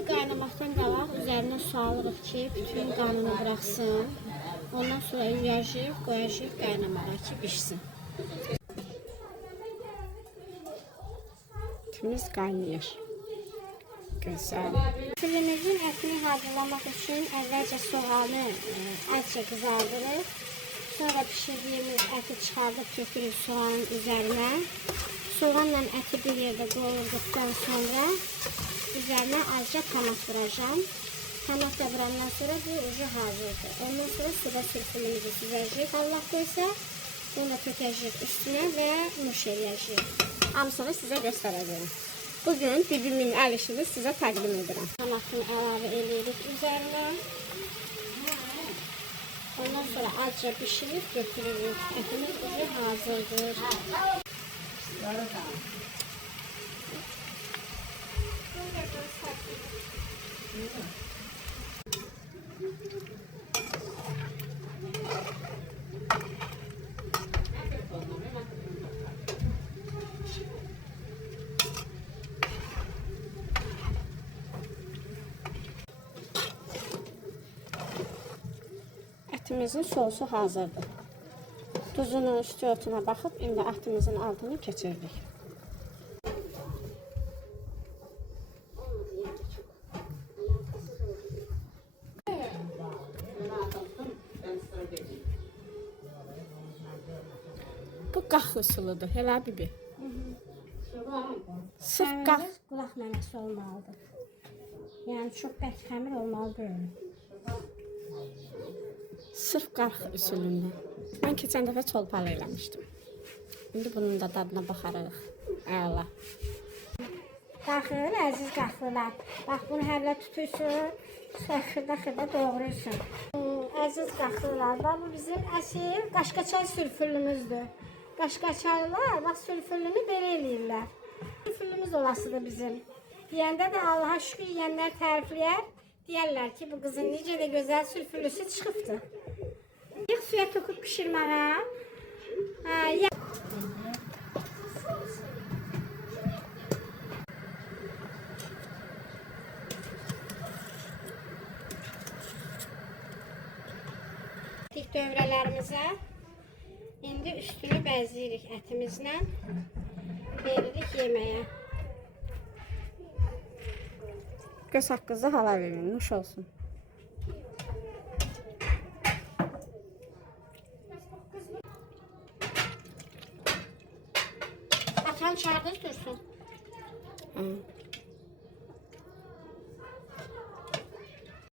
Etimizi qaynamaktan qabaq üzərinə salırıq ki, bütün qanını bıraxsın. Ondan sonra yuyacağıq, qoyacağıq qaynamağa ki, pişsin. Etimiz qaynayır. Gözəl. Sülümüzün ətini hazırlamaq üçün əvvəlcə soğanı azca qızardırıq. Sonra pişirdiyimiz əti çıxardıb tökürük soğanın üzərinə. Soğanla əti bir yerdə qoyulduqdan sonra üzərinə azca tomat vuracağım. Tomat da vurandan sonra bu ucu hazırdır. Ondan sonra suda sürfülümüzü süzəcəyik. Allah qoysa bunu tökəcəyik üstünə və nuş eləyəcəyik. Hamısını sizə göstərəcəyim. Bugün bibimin əl işini sizə təqdim edirəm. Tomatını əlavə edirik üzərinə. Ondan sonra azca pişirib götürürük. Ətimiz ucu hazırdır. Ətimizin sosu hazırdır. Tuzunun üstü örtünə baxıb, indi ətimizin altını keçirdik. Bu qax üsuludur, elə bibi. Sırf qax. Qulaq mənəsi olmalıdır. Yəni çox bərk xəmir olmalı deyil. Sırf qax üsulündə. Mən keçən dəfə çolpalı eləmişdim. İndi bunun da dadına baxarıq. Əla. Baxın, əziz qaxlılar. Bax, bunu hələ tutursun, xırda-xırda doğrayırsun. Əziz qaxlılar, bu bizim əsil qaşqaçay sülfürlümüzdür. Qaşqaçaylar, bax, sülfürlünü belə eləyirlər. Sülfürlümüz olasıdır bizim. Deyəndə də Allaha şükür, yiyənlər tərifləyər. Deyərlər ki, bu qızın necə də gözəl sülfürlüsü çıxıbdır. Yığ suya töküb pişirməyə. Dik dövrələrimizə indi üstünü bəzləyirik ətimizlə. Veririk yeməyə. Göz haqqınızı hala verin, nuş olsun. Atan çağırdınız dursun.